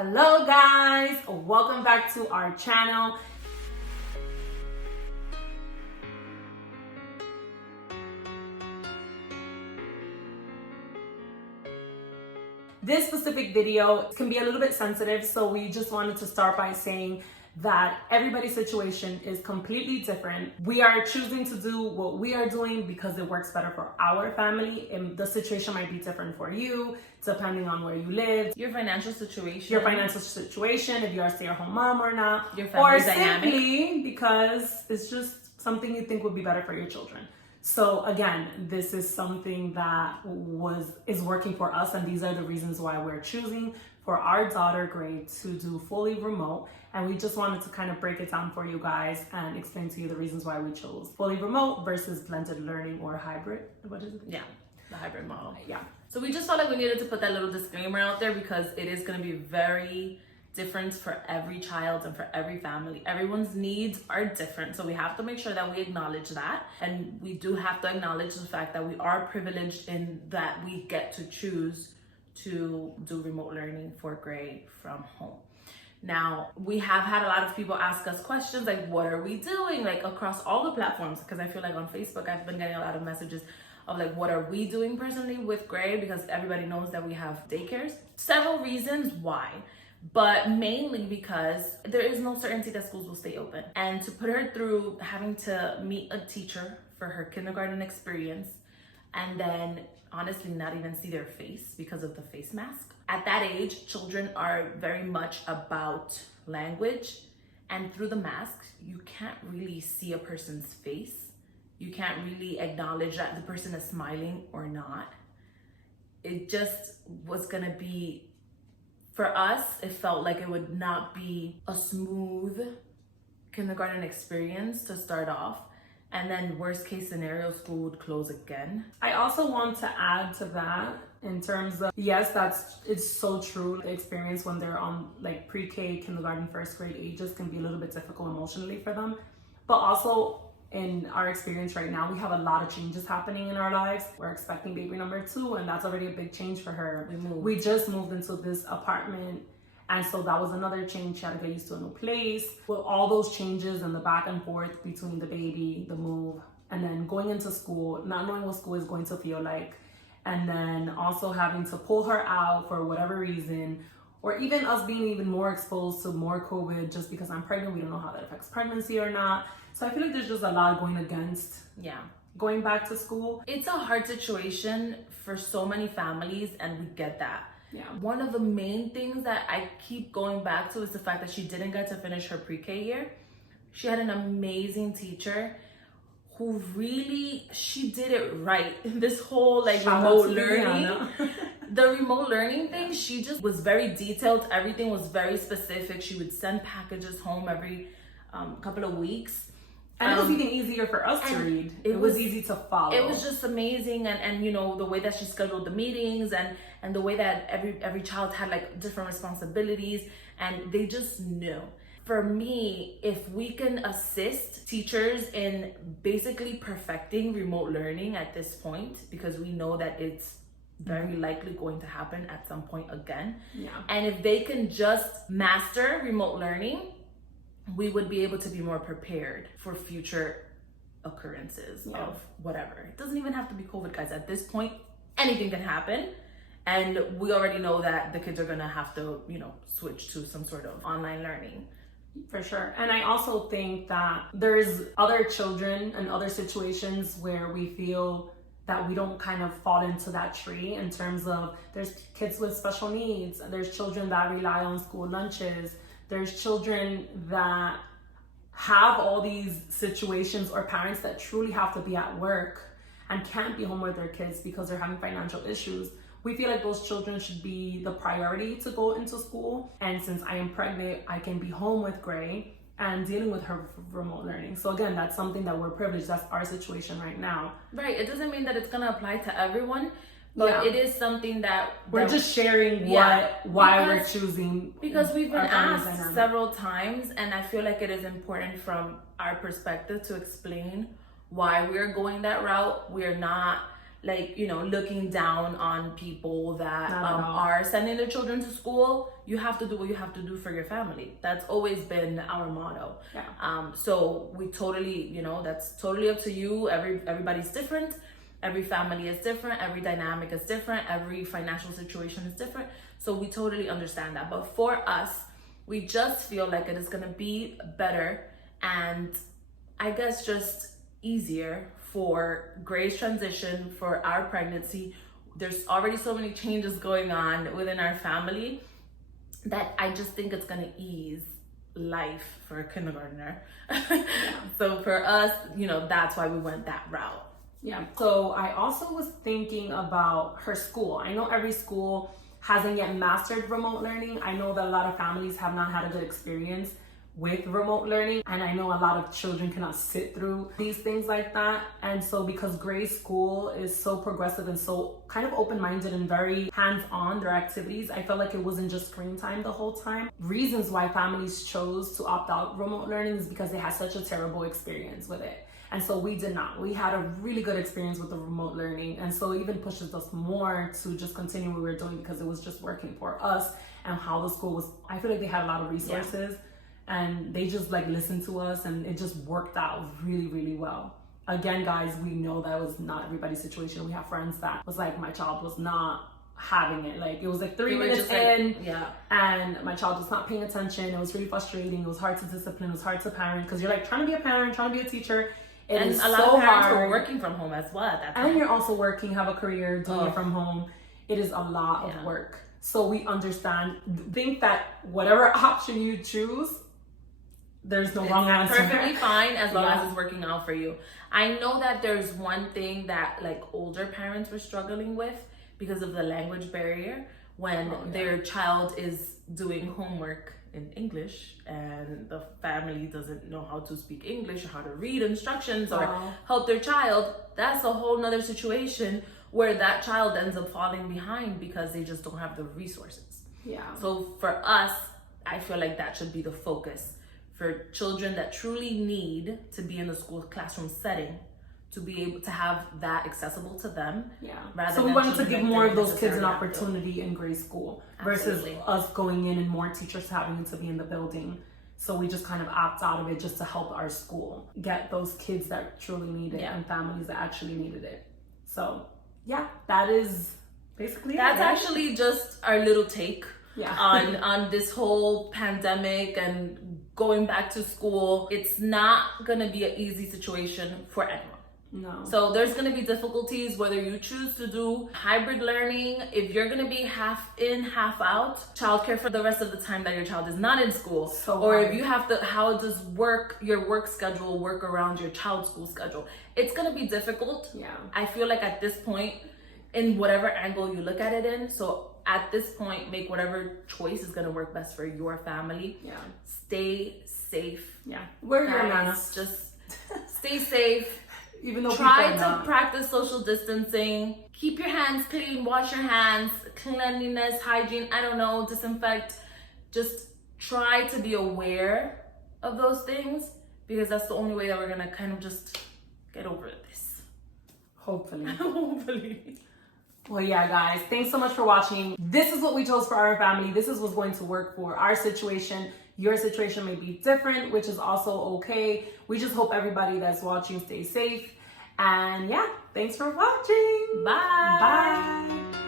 Hello guys, welcome back to our channel. This specific video can be a little bit sensitive, so we just wanted to start by saying that everybody's situation is completely different. We are choosing to do what we are doing because it works better for our family, and the situation might be different for you depending on where you live, your financial situation, if you're a stay-at-home mom or not, your family or dynamic. simply because it's just something you think would be better for your children. So again, this is something that is working for us, and these are the reasons why we're choosing for our daughter Gray to do fully remote. And we just wanted to kind of break it down for you guys and explain to you the reasons why we chose fully remote versus blended learning or hybrid. What is it? Yeah, the hybrid model. Yeah. So we just felt like we needed to put that little disclaimer out there because it is going to be very different for every child and for every family. Everyone's needs are different, so we have to make sure that we acknowledge that, and we do have to acknowledge the fact that we are privileged in that we get to choose to do remote learning for Gray from home. Now, we have had a lot of people ask us questions like, what are we doing, like across all the platforms? Because I feel like on Facebook I've been getting a lot of messages of like, what are we doing personally with Gray, because everybody knows that we have daycares. Several reasons why, but mainly because there is no certainty that schools will stay open. And to put her through having to meet a teacher for her kindergarten experience and then honestly not even see their face because of the face mask. At that age, children are very much about language, and through the mask, you can't really see a person's face. You can't really acknowledge that the person is smiling or not. It just was gonna be, for us, it felt like it would not be a smooth kindergarten experience to start off. And then worst case scenario, school would close again. I also want to add to that in terms of, yes, it's so true. The experience when they're on like pre-K, kindergarten, first grade ages can be a little bit difficult emotionally for them. But also in our experience right now, we have a lot of changes happening in our lives. We're expecting baby number 2, and that's already a big change for her. We just moved into this apartment, and so that was another change. She had to get used to a new place. With all those changes and the back and forth between the baby, the move, and then going into school, not knowing what school is going to feel like, and then also having to pull her out for whatever reason, or even us being even more exposed to more COVID just because I'm pregnant. We don't know how that affects pregnancy or not. So I feel like there's just a lot going against going back to school. It's a hard situation for so many families, and we get that. Yeah. One of the main things that I keep going back to is the fact that she didn't get to finish her pre-K year. She had an amazing teacher who she did it right. This whole like remote learning, the remote learning thing, she just was very detailed. Everything was very specific. She would send packages home every couple of weeks. And it was even easier for us to read. It was easy to follow. It was just amazing, and you know, the way that she scheduled the meetings and the way that every child had like different responsibilities, and they just knew. For me, if we can assist teachers in basically perfecting remote learning at this point, because we know that it's very likely going to happen at some point again. Yeah. And if they can just master remote learning, we would be able to be more prepared for future occurrences of whatever. It doesn't even have to be COVID, guys. At this point, anything can happen. And we already know that the kids are gonna have to, switch to some sort of online learning. For sure. And I also think that there's other children and other situations where we feel that we don't kind of fall into that tree, in terms of there's kids with special needs, there's children that rely on school lunches, there's children that have all these situations, or parents that truly have to be at work and can't be home with their kids because they're having financial issues. We feel like those children should be the priority to go into school. And since I am pregnant, I can be home with Gray and dealing with her remote learning. So again, that's something that we're privileged. That's our situation right now. Right. It doesn't mean that it's going to apply to everyone, but it is something that we're just sharing why we're choosing. Because we've been asked several times, and I feel like it is important from our perspective to explain why we're going that route. We're not like, you know, looking down on people that are sending their children to school. You have to do what you have to do for your family. That's always been our motto. Yeah. So we totally, you know, that's totally up to you. Everybody's different. Every family is different. Every dynamic is different. Every financial situation is different. So we totally understand that. But for us, we just feel like it is going to be better and I guess just easier for Gray's transition, for our pregnancy. There's already so many changes going on within our family that I just think it's going to ease life for a kindergartner. So for us, you know, that's why we went that route. Yeah. So I also was thinking about her school. I know every school hasn't yet mastered remote learning. I know that a lot of families have not had a good experience with remote learning, and I know a lot of children cannot sit through these things like that. And so because Gray's school is so progressive and so kind of open-minded and very hands-on their activities, I felt like it wasn't just screen time the whole time. Reasons why families chose to opt out remote learning is because they had such a terrible experience with it. And so we did not. We had a really good experience with the remote learning. And so it even pushes us more to just continue what we were doing because it was just working for us and how the school was. I feel like they had a lot of resources and they just like listened to us and it just worked out really, really well. Again, guys, we know that was not everybody's situation. We have friends that was like, my child was not having it. Like it was like 3 minutes in and my child was not paying attention. It was really frustrating. It was hard to discipline. It was hard to parent because you're like trying to be a parent, trying to be a teacher. And a lot of parents were working from home as well at that time. And you're also working, have a career, doing it from home. It is a lot of work. So we understand, think that whatever option you choose, there's no wrong answer. Perfectly fine as long as it's working out for you. I know that there's one thing that like older parents were struggling with because of the language barrier when their child is doing homework in English and the family doesn't know how to speak English or how to read instructions or help their child. That's a whole nother situation where that child ends up falling behind because they just don't have the resources. So for us, I feel like that should be the focus for children that truly need to be in the school classroom setting, to be able to have that accessible to them. So we wanted to give more of those kids an opportunity in grade school versus us going in and more teachers having to be in the building. So we just kind of opt out of it just to help our school get those kids that truly need it and families that actually needed it. So yeah, that is basically that's actually just our little take on this whole pandemic and going back to school. It's not gonna be an easy situation for anyone. No. So there's going to be difficulties whether you choose to do hybrid learning, if you're going to be half in, half out, childcare for the rest of the time that your child is not in school, or if you have to, how does your work schedule work around your child's school schedule? It's going to be difficult. I feel like at this point, in whatever angle you look at it in, so at this point, make whatever choice is going to work best for your family. Stay safe. Wear your mask. Just stay safe. Even though try to practice social distancing, keep your hands clean, wash your hands, cleanliness, hygiene, I don't know, disinfect. Just try to be aware of those things because that's the only way that we're gonna kind of just get over this. Hopefully. Hopefully. Well, yeah, guys, thanks so much for watching. This is what we chose for our family. This is what's going to work for our situation. Your situation may be different, which is also okay. We just hope everybody that's watching stays safe. And yeah, thanks for watching. Bye. Bye.